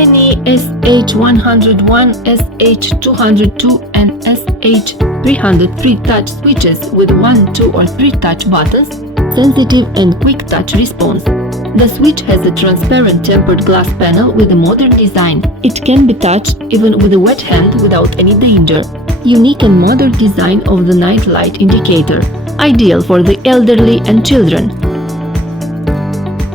PNI SH101, SH202 and SH303 touch switches with 1, 2 or 3 touch buttons, sensitive and quick touch response. The switch has a transparent tempered glass panel with a modern design. It can be touched even with a wet hand without any danger. Unique and modern design of the night light indicator, ideal for the elderly and children.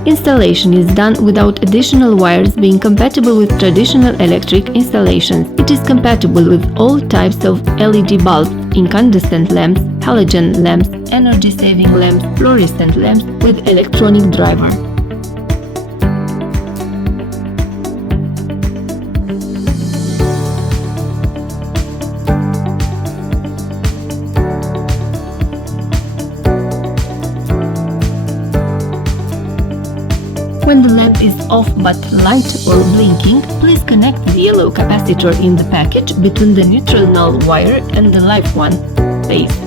Installation is done without additional wires, being compatible with traditional electric installations. It is compatible with all types of LED bulbs, incandescent lamps, halogen lamps, energy-saving lamps, fluorescent lamps with electronic driver. When the lamp is off but light or blinking, please connect the yellow capacitor in the package between the neutral null wire and the live one phase.